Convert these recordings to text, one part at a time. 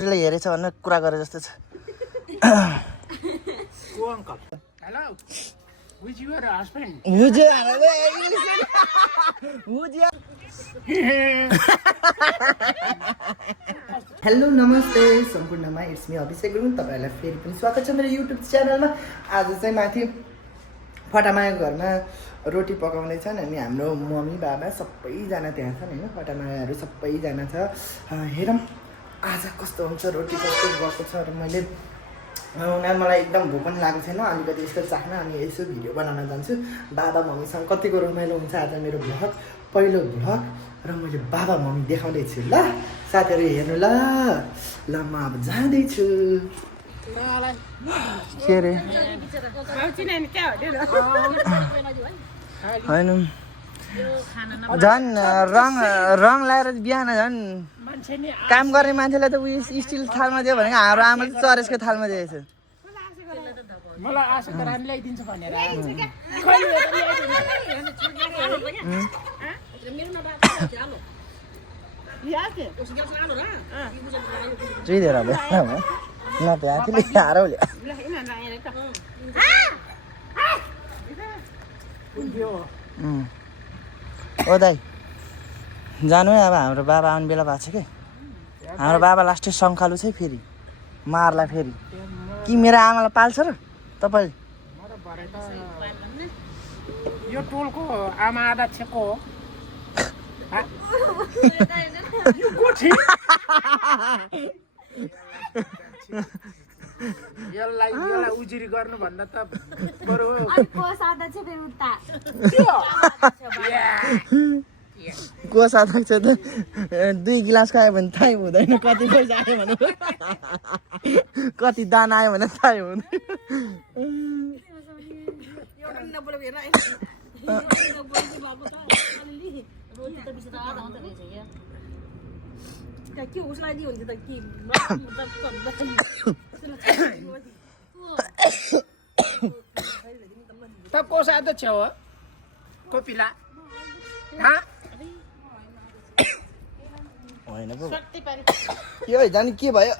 हेरेछ भनेर कुरा गरे जस्तो छ। को uncle? Hello. Who's your husband? Hello नमस्ते सम्पूर्णमा, इट्स मी अभिषेक गुरुङ। तपाईँहरूलाई फेरि पनि स्वागत छ मेरो युट्युब च्यानलमा। आज चाहिँ माथि फटामायाको घरमा रोटी पकाउँदैछन् अनि हाम्रो मम्मी बाबा सबैजना त्यहाँ छन् होइन। फटामायाहरू सबैजना छ। हेरौँ आज कस्तो हुन्छ, रोटी कस्तो गएको छ। र मैले मलाई एकदम भोक पनि लागेको छैन, अलिकति यस्तो चाख्न अनि यसो भिडियो बनाउन जान्छु। बाबा मम्मीसँग कतिको रमाइलो हुन्छ आज मेरो भ्लग, पहिलो भ्लग। र मैले बाबा मम्मी देखाउँदैछु ल साथीहरू, हेर्नु ल। ल म अब जाँदैछु। के अरे होइन झन् रङ लगाएर बिहान झन् काम गर्ने मान्छेलाई त उयो स्टिल थालमा दियो भनेको हाम्रो आमाले चाहिँ चरेसको थालमा दिएछ। मलाई आशा त ल्याइदिन्छ भनेर चुइदिएर न प्याखिले हारौ ल्या। ओ दाइ जानु है, अब हाम्रो बाबा आउने बेला भएको छ कि। हाम्रो बाबा लास्टै सङ्खालु छ फेरि मार्ला फेरि। कि मेरो आमालाई पाल्छ र तपाईँ? यो टोलको आमा अध्यक्षको यसलाई उजुरी गर्नुभन्दा त बरु को साथक छ त 2 गिलास खायो भने थाहै हुँदैन कति पैसा आयो भने, कति दाना आयो भने थाहै हुँदैन। त को अध्यक्ष हो? कोपिला होइन पो के हो जानी के भयो?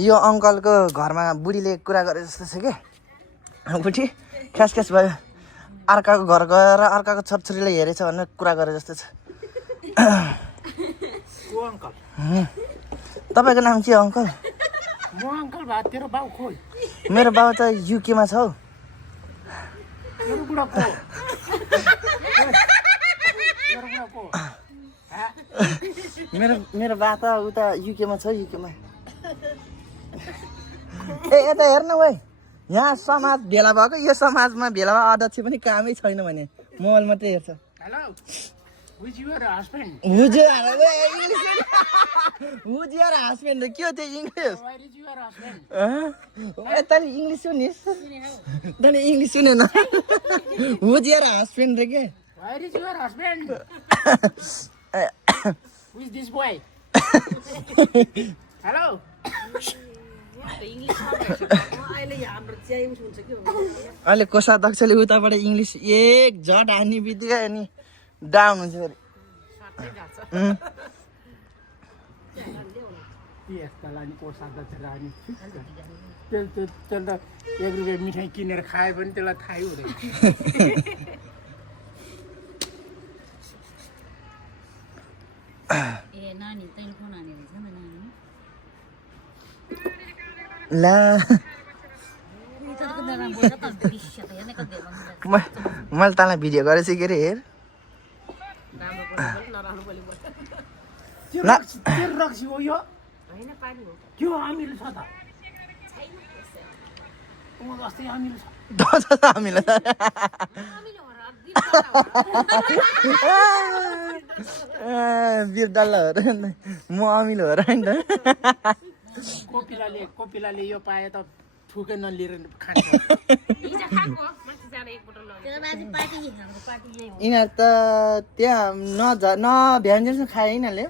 यो अङ्कलको घरमा बुढीले कुरा गरे जस्तो छ कि। बुढी ख्यास ख्यास भयो, अर्काको घर गएर अर्काको छोरछोरीले हेरेछ भनेर कुरा गरे जस्तो छ। को अंकल? तपाईँको नाम के हो अङ्कल? म अंकल भा, तेरो बाउ खोइ? मेरो बाउ त युकेमा छ हौ। तेरो बुढा को? मेरो बा त उता युकेमा छ, युकेमा। ए यता हेर्न भाइ, यहाँ समाज भेला भएको, यो समाजमा भेलामा अध्यक्ष पनि कामै छैन भने मोबाइल मात्रै हेर्छ। Hello, Who's your husband? Who's your husband के हो त्यो English? Where is your husband? तैँले इङ्ग्लिस सुनिस्? तैँले इङ्ग्लिस सुनेन? हुज यार हस्बेन्ड रे के? Where is your husband? Who is this boy? Hello. अहिले कोषाध्यक्षले उताबाट इङ्ग्लिस एक झट हान्ने बित्तिकै अनि डाउन हुन्छ फेरि। त्यसले त 1 रुपियाँ मिठाई किनेर खायो भने त्यसलाई थाहै हुँदैन। ला मैले तँलाई भिडियो गरेछु के अरे, हेर। रक्सी हो यो? के हो अमिलो छ त? अस्ति अमिलो छ। हामीलाई बिर डल्ला हो र, म अमिलो हो र नि त। कोपिलाले यो पाए त ठुकै नलिएर खान्छ। यिनीहरू त त्यहाँ नभ्यान्जेसन खायो यिनीहरूले।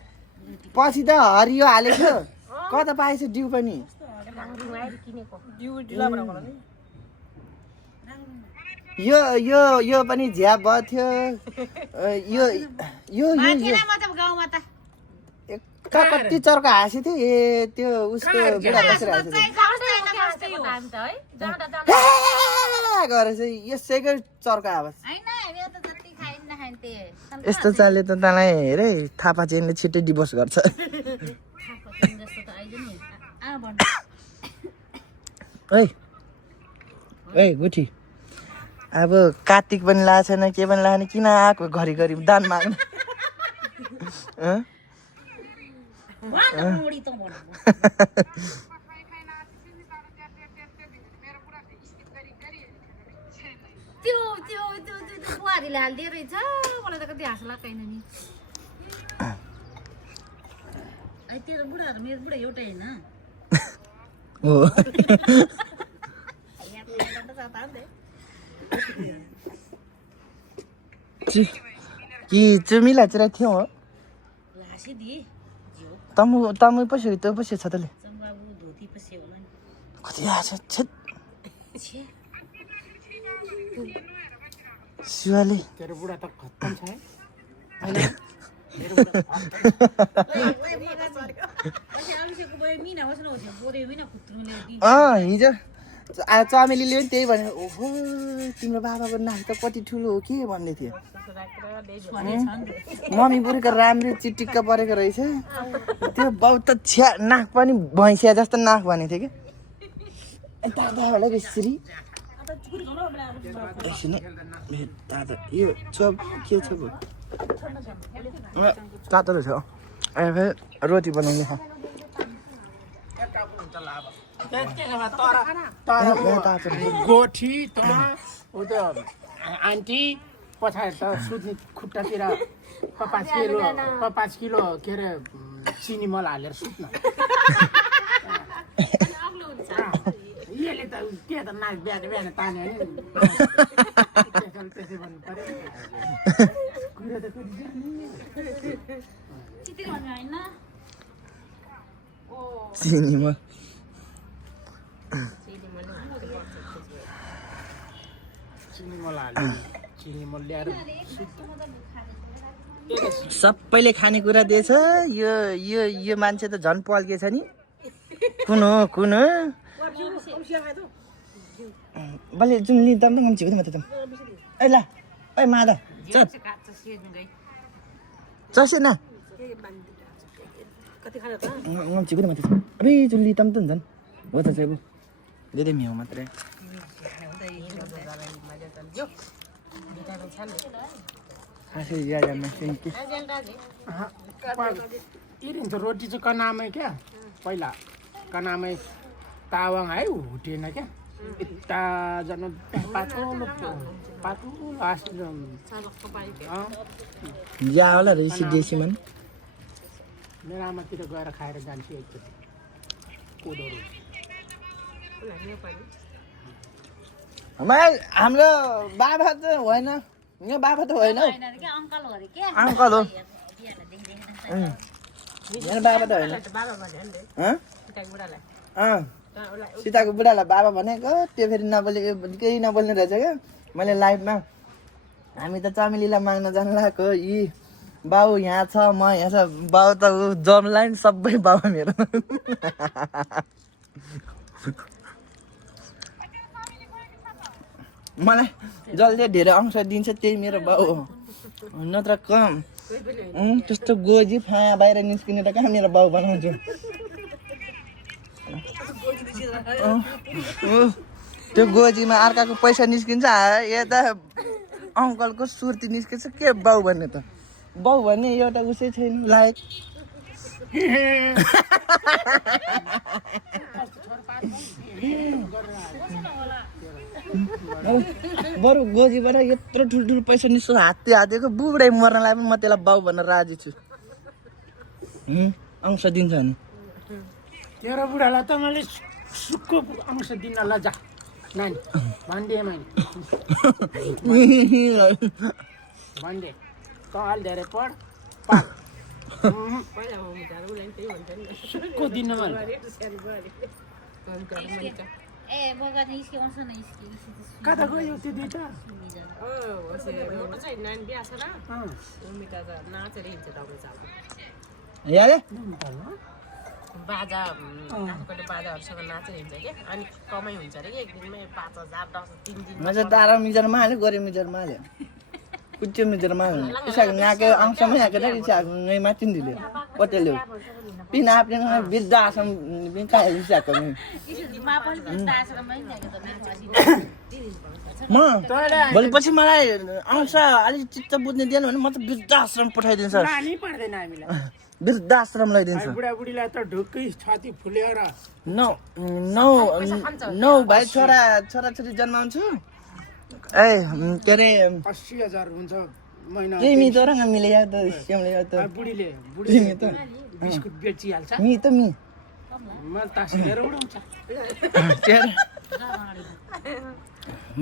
पछि त हरियो हालेको कता पाएछ डिउ पनि। यो यो यो पनि झ्या भयो थियो यो यो यो कति चर्को हाँसी थियो ए त्यो उसको बुढा बसिरहेको थियो गरेर चाहिँ यसैको चर्को आवाज यस्तो चालले त तँलाई हेरे थापा चेनले छिट्टै डिभोर्स गर्छ ओइ ओइ गुठी अब कार्तिक पनि लाएको छैन के पनि लाएन किन आएको घरिघरि दान माग्नु बुहारीले हालिदिए रहेछ मलाई त कति हाँस लाग्दैन नि तेरो बुढाहरू मेरो बुढा एउटै होइन हो कि चुमिला चाहिँ थियो हो तमु तमु पस्यो त्यो पस्यो छ तले कति आछ छेत शिवाले तेरो बुढा त खत्तम छ है हिजो चमेलीले पनि त्यही भन्यो ओहो तिम्रो बाबाको नाक त कति ठुलो हो के भन्ने थियो मम्मी बुढीको राम्रै चिटिक्क परेको रहेछ त्यो बाउ त छ्या नाक पनि भैँसिया जस्तो नाक भनेको थियो कि दादा होला बेसरी एकछिन दादा यो चप के छ तातो रहेछ रोटी बनाउने खा गोठी त उ त आन्टी पछाडि त सुत्ने खुट्टातिर 5 किलो के अरे चिनी मल हालेर सुत्न यसले त के त नाक बिहान बिहान तान्यो नि त्यसै भन्नु पर्यो कुरा त चिनी मल चिनी मल ल्याएर सबैले खानेकुरा दिएछ यो यो यो मान्छे त झन् पल्केछ नि कुन हो बले जुन लिँदा पनि छिक्दै मात्रै त ए ल ए मादा चसेन छिक्दै मात्रै अबे जुन लिँदा पनि त झन् हो त चाहिँ धेरै मियो मात्रै खासै ज्यादामा के इरिन्छ रोटी चाहिँ कनामै क्या पहिला कनामै तावाङ है हुटेन क्या यता जानु पातलो या होला रहेछ देशीमान मेरो आमातिर गएर खाएर जान्छु एकचोटि कोदोहरू हाम्रो बाबा त होइन यो बाबा त होइन अङ्कल हो मेरो बाबा त होइन सीताको बुढालाई बाबा भनेको त्यो फेरि नबोले केही नबोल्ने रहेछ क्या मैले लाइभमा हामी त चमेलीलाई माग्न जानु लागेको यी बाउ यहाँ छ म यहाँ छ बाउ त जमलाई नि सबै बाबा मेरो मलाई जसले धेरै अंश दिन्छ त्यही मेरो बाउ हो नत्र कम त्यस्तो गोजी फाया बाहिर निस्किने त कहाँ मेरो बाउ बनाउँछु त्यो गोजीमा अर्काको पैसा निस्किन्छ यता अङ्कलको सुर्ती निस्किन्छ के बाउ भन्ने त बाउ भन्ने एउटा उसै छैन लायक बरु गोजीबाट यत्रो ठुल्ठुलो पैसा निस्क्यो हातेको बुढै मर्नलाई पनि म त्यसलाई बाउ भनेर राजी छु अंश दिन्छ भने तेरो बुढालाई त मैले सुक्खो अंश दिन लजा नानी भनिदिएँ मैले भनिदिएँ त अलि धेरै पढ सुक्खो दिन मैले ए बोगा इसके once na इसके कता गयो त्यो दुईटा यारे बाजा आफूले बाजाहरूसँग नाचेर हिँड्छ कि अनि कमाइ हुन्छ अरे कि एक दिनमै 5,000 10 3 दिन मजा तारा मिजरमा हाल्यो गरे मिजरमा हाल्यो कुच्चे मिजरमा हाल्यो इसको नाके अंशमै आके इसाको नै माथिन दिले पटेल्यो पिन आपले वृद्ध आश्रम पिन का इसाको मा पनि बिस्ता आश्रममै ल्याएको त म भोलिपछि मलाई आउँछ अलि चित्त बुझ्ने दिएन भने म त वृद्ध आश्रम पठाइदिन्छु सर लानै पर्दैन हामीलाई वृद्ध आश्रम लगाइदिन्छु बुढाबुढीलाई त ढुक्कै छाती फुलेर नौ भाइ छोराछोरी जन्माउँछु ए के अरे 80,000 हुन्छ महिना त्यही मितो र मिले या त स्यामले या त बुढीले मी त बिस्कुट बेचिहाल्छ मी त मी म तासेर उडाउँछ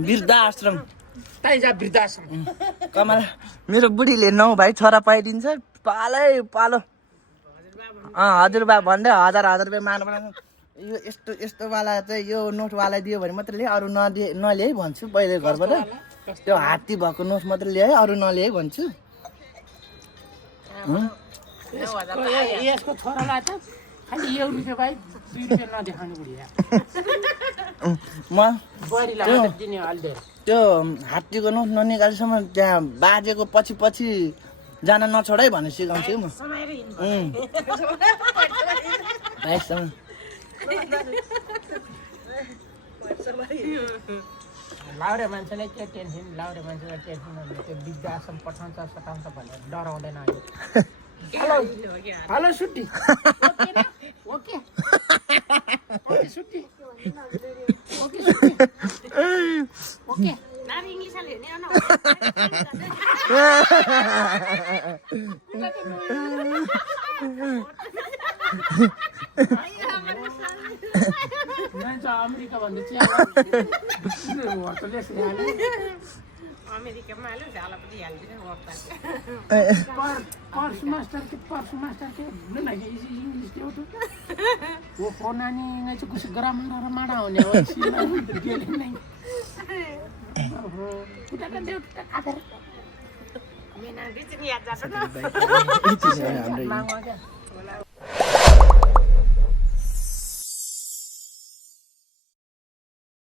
वृद्ध आश्रम ताइ जा वृद्धाश्रम कमला मेरो बुढीले 9 भाइ छोरा पाइदिन्छ पालो हजुरबा भन्दै 1000 रुपियाँ मार्नु यो यस्तो वाला चाहिँ यो नोटवाला दियो भने मात्रै ल्याए अरू नल्याए भन्छु पहिले घरबाट त्यो हात्ती भएको नोट मात्रै ल्याए अरू नल्याए भन्छु यसको छोरालाई त खालि €1 भाइ ₹2 नदेखाउनु बुढिया म बुहारीलाई मात्र दिने हाल्दै त्यो हात्तीको नोट ननिकालेसम्म त्यहाँ बाजेको पछि जान नछोडाइ भनेर सिकाउँछु म भाइसम्म लाउरे मान्छेलाई के टेन्सन लाउरे मान्छेलाई टेन्सन त्यो वृद्धाश्रम पठाउँछ सताउँछ भनेर डराउँदैन अहिले हेलो सुट्टी ओके सुट्टी ओके नानी इंग्लिशले हेर्ने न अमेरिका भन्दा चाहिँ अमेरिकामा हाल्यो झालापट्टि हालिदिने पर्स मास्टर के इंग्लिश के होतो वो फोनानी नाही तो कुछ ग्रामर माडा होने और सीमा गेले नाही कुठे का देव खातर मी नागरिक याद जातो हाम्रो